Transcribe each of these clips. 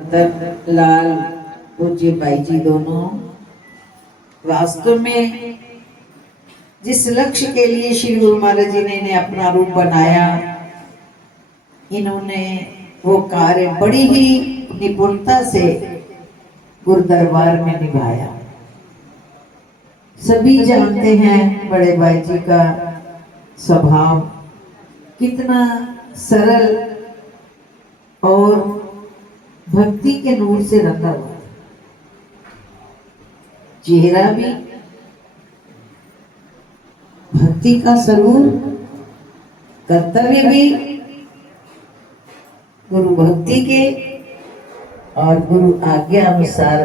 लाल पूज्य भाई जी दोनों वास्तव में जिस लक्ष्य के लिए श्री गुरु महाराज जी ने अपना रूप बनाया, इन्होंने वो कार्य बड़ी ही निपुणता से गुरु दरबार में निभाया। सभी जानते हैं बड़े भाई जी का स्वभाव कितना सरल और भक्ति के नूर से रंगा हुआ, चेहरा भी भक्ति का सरूर, कर्तव्य भी गुरु भक्ति के और गुरु आज्ञा अनुसार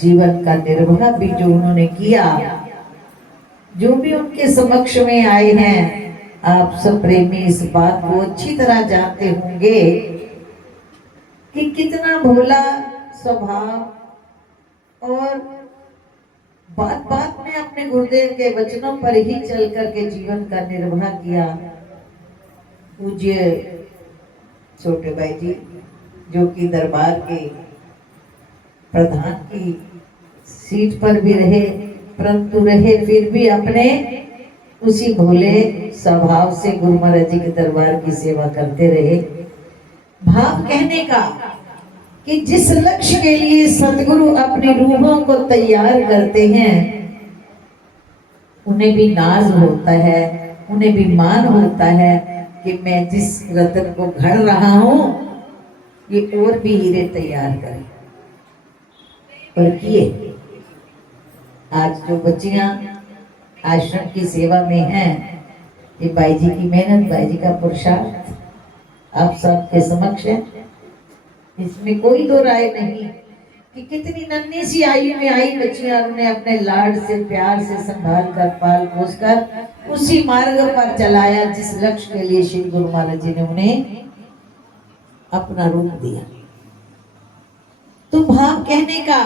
जीवन का निर्वाह भी जो उन्होंने किया। जो भी उनके समक्ष में आए हैं, आप सब प्रेमी इस बात को अच्छी तरह जानते होंगे कि कितना भोला स्वभाव और बात बात में अपने गुरुदेव के वचनों पर ही चल करके जीवन का निर्वाह किया। पूज्य छोटे भाई जी जो कि दरबार के प्रधान की सीट पर भी रहे, परंतु रहे फिर भी अपने उसी भोले स्वभाव से गुरु महाराज जी के दरबार की सेवा करते रहे। भाव कहने का कि जिस लक्ष्य के लिए सतगुरु अपनी रूहों को तैयार करते हैं, उन्हें भी नाज होता है, उन्हें भी मान होता है कि मैं जिस रतन को घड़ रहा हूं ये और भी हीरे तैयार करें। और किए। आज जो बच्चियां आश्रम की सेवा में हैं, ये भाई जी की मेहनत, भाई जी का पुरुषार्थ आप सबके समक्ष है। इसमें कोई दो राय नहीं कि कितनी नन्ही सी आयु में आई बच्चियां उन्हें अपने लाड से प्यार से संभाल कर पाल पोस कर उसी मार्ग पर चलाया जिस लक्ष्य के लिए श्री गुरु महाराज जी ने उन्हें अपना रूप दिया। तो भाव कहने का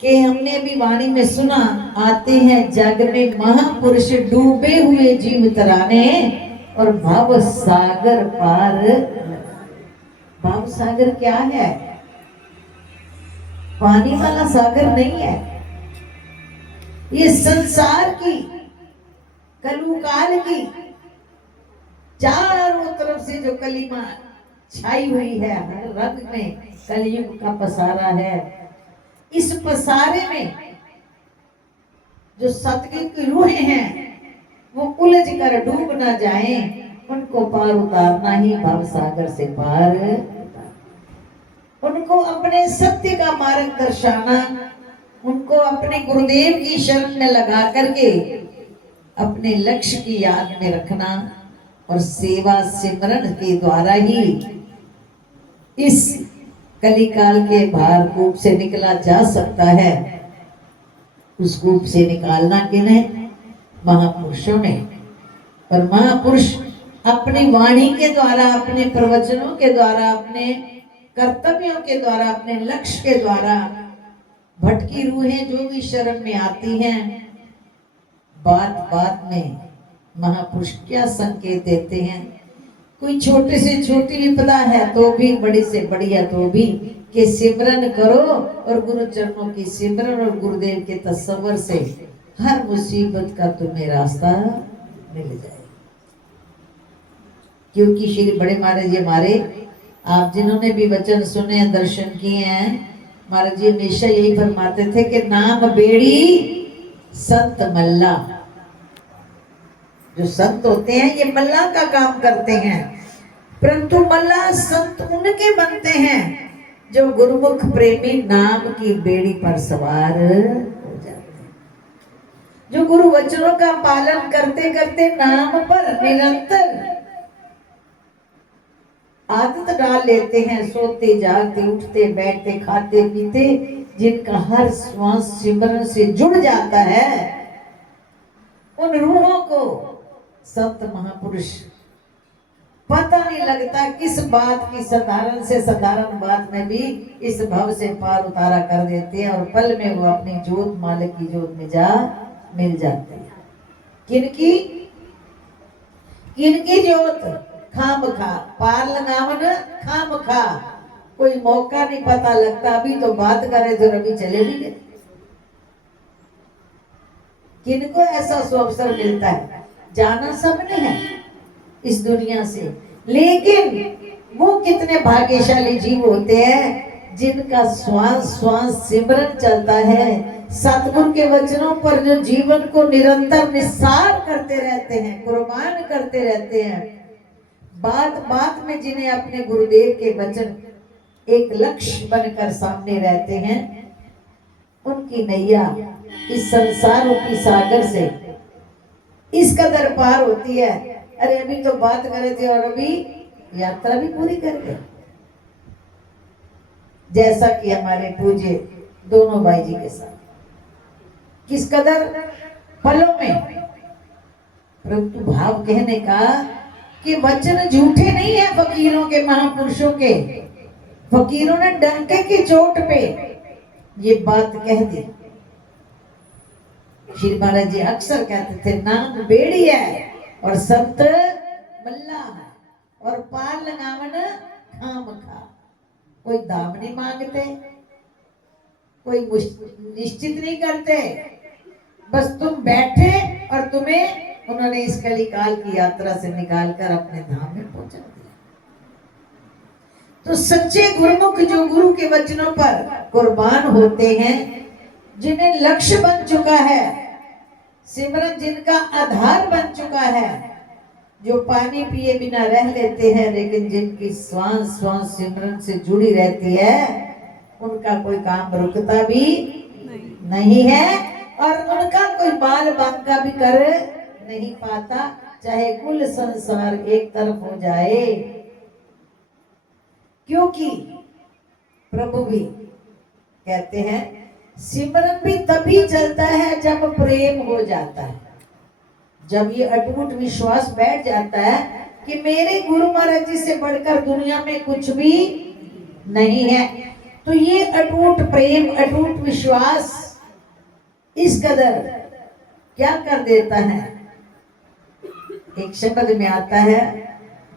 कि हमने अभी वाणी में सुना, आते हैं जग में महापुरुष डूबे हुए जीव तराने और भव सागर पार। भव सागर क्या है? पानी वाला सागर नहीं है, ये संसार की कलुकाल की चारों तरफ से जो कलिमा छाई हुई है, हर रंग में कलयुग का पसारा है। इस पसारे में जो सतगुरु की रूहें हैं वो उलझ कर डूब ना जाएं, उनको पार उतारना ही भव सागर से पार, उनको अपने सत्य का मार्ग दर्शाना, उनको अपने गुरुदेव की शरण में लगा करके अपने लक्ष्य की याद में रखना और सेवा सिमरन के द्वारा ही इस कलिकाल के भार कूप से निकला जा सकता है। उस कूप से निकालना किन्हें? महापुरुषों ने। और महापुरुष अपनी वाणी के द्वारा, अपने प्रवचनों के द्वारा, अपने कर्तव्यों के द्वारा, अपने लक्ष्य के द्वारा भटकी रूहें जो भी शरण में आती हैं, बात बात में महापुरुष क्या संकेत देते हैं। कोई छोटे से छोटी विपदा है तो भी, बड़ी से बड़ी है तो भी, कि सिमरन करो और गुरु चरणों की सिमरन और गुरुदेव के तस्वर से हर मुसीबत का तुम्हें रास्ता मिल जाए। क्योंकि श्री बड़े महाराज जी हमारे, आप जिन्होंने भी वचन सुने, दर्शन किए हैं, महाराज जी हमेशा यही फरमाते थे कि नाम बेड़ी संत मल्ला। जो संत होते हैं ये मल्ला का काम करते हैं, परंतु मल्ला संत उनके बनते हैं जो गुरुमुख प्रेमी नाम की बेड़ी पर सवार हो जाते हैं, जो गुरु वचनों का पालन करते करते नाम पर निरंतर आदत डाल लेते हैं, सोते जागते उठते बैठते खाते पीते, जिनका हर श्वास सिमरन से जुड़ जाता है, उन रूहों को संत महापुरुष पता नहीं लगता किस बात की साधारण से साधारण बात में भी इस भव से पार उतारा कर देते हैं और पल में वो अपनी जोत मालिक की जोत में जा मिल जाते हैं। किनकी? किनकी जोत? खाम खा पार लगावन खाम खा कोई मौका नहीं पता लगता। अभी तो बात करे थे और अभी चले भी गए। किनको ऐसा सुअवसर मिलता है? जाना सबने है इस दुनिया से, लेकिन वो कितने भाग्यशाली जीव होते हैं जिनका श्वास श्वास सिमरन चलता है। सतगुरु के वचनों पर जो जीवन को निरंतर निस्सार करते रहते हैं, कुर्बान करते रहते हैं, बात बात में जिन्हें अपने गुरुदेव के वचन एक लक्ष्य बनकर सामने रहते हैं, उनकी नैया इस संसार रूपी सागर से इस कदर पार होती है। अरे अभी तो बात कर रहे थे और अभी यात्रा भी पूरी कर गए। जैसा कि हमारे पूज्य दोनों भाई जी के साथ किस कदर पलों में, परंतु भाव कहने का कि वचन झूठे नहीं है फकीरों के, महापुरुषों के। फकीरों ने डंके की चोट पे ये बात कह दी। श्री महाराज जी अक्सर कहते थे, नाम बेड़ी है और संत मल्ला है, और पार लगावन खाम खा। कोई दाम नहीं मांगते, कोई निश्चित नहीं करते, बस तुम बैठे और तुम्हें उन्होंने इस कली काल की यात्रा से निकालकर अपने धाम में पहुंचा दिया। तो सच्चे गुरुमुख जो गुरु के वचनों पर कुर्बान होते हैं, जिन्हें लक्ष्य बन चुका है, सिमरन जिनका आधार बन चुका है, जो पानी पिए बिना रह लेते हैं, लेकिन जिनकी श्वास श्वास सिमरन से जुड़ी रहती है, उनका कोई काम रुकता भी नहीं है और उनका कोई बाल बांका भी कर नहीं पाता, चाहे कुल संसार एक तरफ हो जाए। क्योंकि प्रभु भी कहते हैं, सिमरन भी तभी चलता है जब प्रेम हो जाता है, जब ये अटूट विश्वास बैठ जाता है कि मेरे गुरु महाराज जी से बढ़कर दुनिया में कुछ भी नहीं है। तो ये अटूट प्रेम, अटूट विश्वास इस कदर क्या कर देता है। एक शब्द में आता है,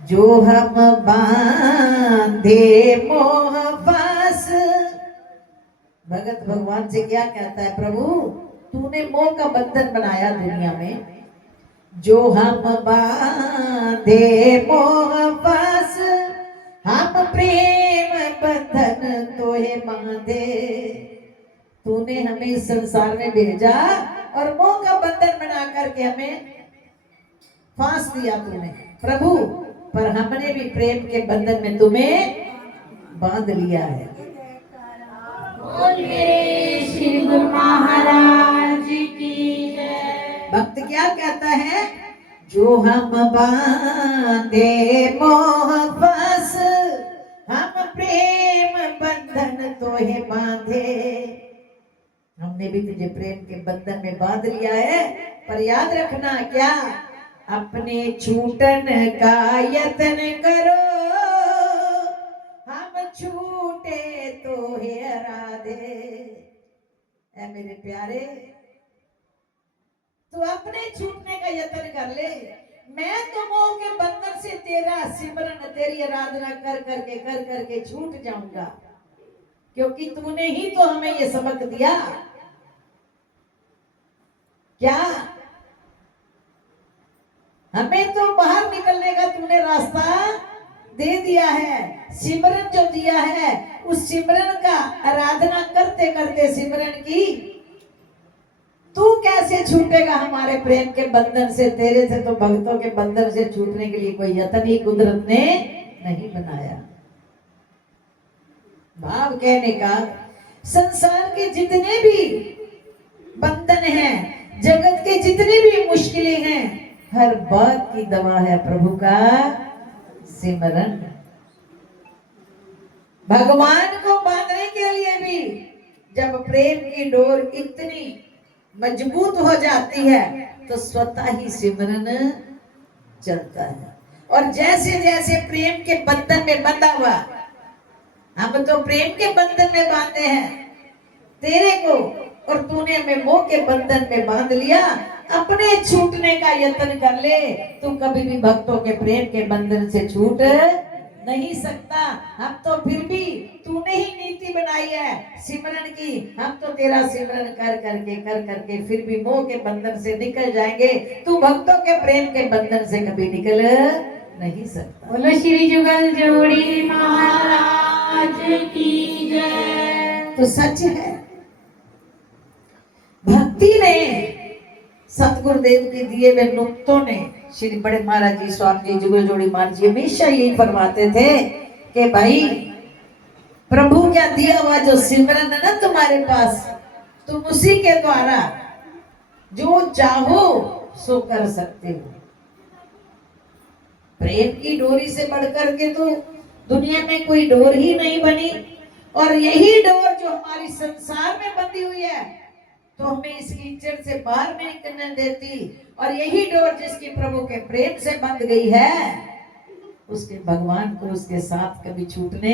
जो हम बांधे मोह पास। भगत भगवान से क्या कहता है, प्रभु तूने मोह का बंधन बनाया दुनिया में, जो हम बांधे मोह पास, हम प्रेम बंधन तोहे बांधे। तूने हमें इस संसार में भेजा और मोह का बंधन बना करके हमें फांस दिया तूने प्रभु, पर हमने भी प्रेम के बंधन में तुम्हें बांध लिया है। श्री गुरु महाराज की जय। भक्त क्या कहता है, जो हम बांधे मोह पास, हम प्रेम बंधन तोहे बांधे। हमने भी तुझे प्रेम के बंधन में बांध लिया है, पर याद रखना क्या, अपने छूटन का यत्न करो, हम छूटे तो है राधे। ऐ मेरे प्यारे, तू अपने छूटने का यत्न कर ले। मैं तो मोह के बंधन से तेरा सिमरन, तेरी आराधना कर करके छूट जाऊंगा, क्योंकि तूने ही तो हमें ये सबक दिया। क्या हमें तो बाहर निकलने का तूने रास्ता दे दिया है, सिमरन जो दिया है, उस सिमरन का आराधना करते करते सिमरन की तू कैसे छूटेगा हमारे प्रेम के बंधन से। तेरे से तो भक्तों के बंधन से छूटने के लिए कोई यत्न ही कुदरत ने नहीं बनाया। भाव कहने का, संसार के जितने भी बंधन हैं, जगत के जितने भी मुश्किलें हैं, हर बात की दवा है प्रभु का सिमरन। भगवान को बांधने के लिए भी जब प्रेम की डोर इतनी मजबूत हो जाती है, तो स्वतः ही सिमरन चलता है। और जैसे जैसे प्रेम के बंधन में बंधा हुआ, हम तो प्रेम के बंधन में बांधे हैं तेरे को, और तूने हमें मोह के बंधन में बांध लिया। अपने छूटने का यत्न कर ले, तू कभी भी भक्तों के प्रेम के बंधन से छूट नहीं सकता। हम तो फिर भी तूने ही नीति बनाई है सिमरन की, हम तो तेरा सिमरन कर करके फिर भी मोह के बंधन से निकल जाएंगे। तू भक्तों के प्रेम के बंधन से कभी निकल नहीं सकता। बोलो श्री जुगल जोड़ी महाराज की जय। तो सच है, भक्ति ने, सतगुरुदेव के दिए हुए नुक्तों ने, श्री बड़े महाराज जी, स्वामी जी, जुगल जोड़ी महाराज जी हमेशा यही फरमाते थे कि भाई प्रभु क्या दिया हुआ जो सिमरन है ना तुम्हारे पास, तुम उसी के द्वारा जो चाहो सो कर सकते हो। प्रेम की डोरी से बढ़कर के तो दुनिया में कोई डोर ही नहीं बनी, और यही डोर जो हमारी संसार में बंधी हुई है तो हमें इस कीचड़ से बाहर नहीं निकलने देती, और यही डोर जिसकी प्रभु के प्रेम से बंध गई है उसके भगवान को उसके साथ कभी छूटने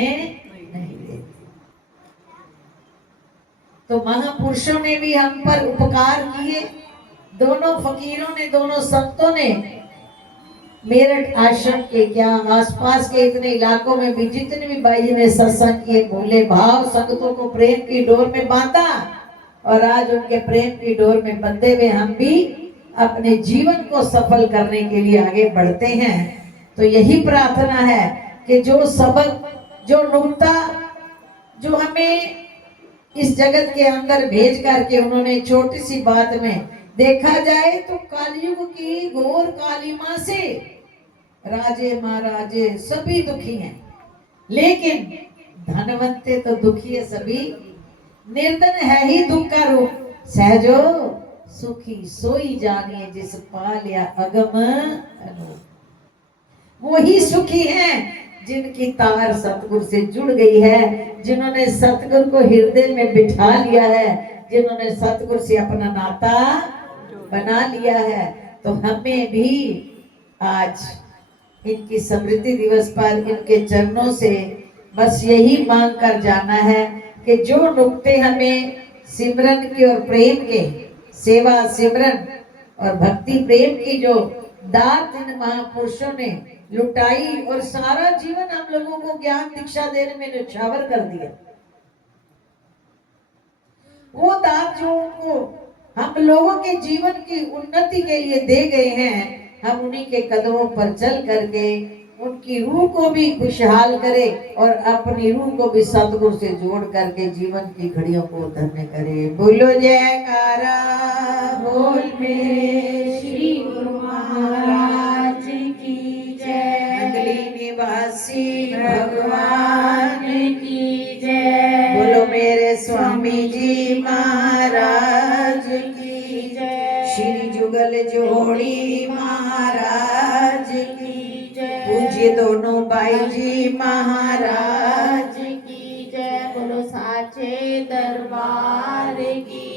नहीं देती। तो महापुरुषों ने भी हम पर उपकार किए, दोनों फकीरों ने, दोनों संतों ने मेरठ आश्रम के क्या आसपास के इतने इलाकों में भी जितने भी भाई जी ने सत्संग किए, भोले भाव संगतों को प्रेम की डोर में बांधा, और आज उनके प्रेम की डोर में बंधे हुए हम भी अपने जीवन को सफल करने के लिए आगे बढ़ते हैं। तो यही प्रार्थना है कि जो सबक, जो नुक्ता, जो हमें इस जगत के अंदर भेज करके उन्होंने छोटी सी बात में, देखा जाए तो कलयुग की घोर कालिमा से राजे महाराजे सभी दुखी हैं, लेकिन धनवंते तो दुखी है सभी। निर्धन है ही दुख का रूप, सहजो सुखी सोई जानिए जिस पा लिया अगम अनूप। वो ही सुखी हैं जिनकी तार सतगुरु से जुड़ गई है, जिन्होंने सतगुरु को हृदय में बिठा लिया है, जिन्होंने सतगुरु से अपना नाता बना लिया है। तो हमें भी आज इनकी स्मृति दिवस पर इनके चरणों से बस यही मांग कर जाना है कि जो नुक्ते हमें सिमरन की और प्रेम के, सेवा सिमरन और भक्ति प्रेम की जो दात इन महापुरुषों ने लुटाई, और सारा जीवन हम लोगों को ज्ञान दीक्षा देने में न्यौछावर कर दिया, वो दात जो उनको हम लोगों के जीवन की उन्नति के लिए दे गए हैं, हम उन्हीं के कदमों पर चल करके उनकी रूह को भी खुशहाल करें और अपनी रूह को भी सतगुरु से जोड़ करके जीवन की घड़ियों को धन्य करें। बोलो जयकारा बोल मेरे श्री गुरु महाराज की जय। मंगली निवासी भगवान की जय। बोलो मेरे स्वामी जी महाराज की जय। श्री जुगल जोड़ी महाराज की जय। पूज्य दोनों भाई जी महाराज की जय। बोलो साचे दरबार की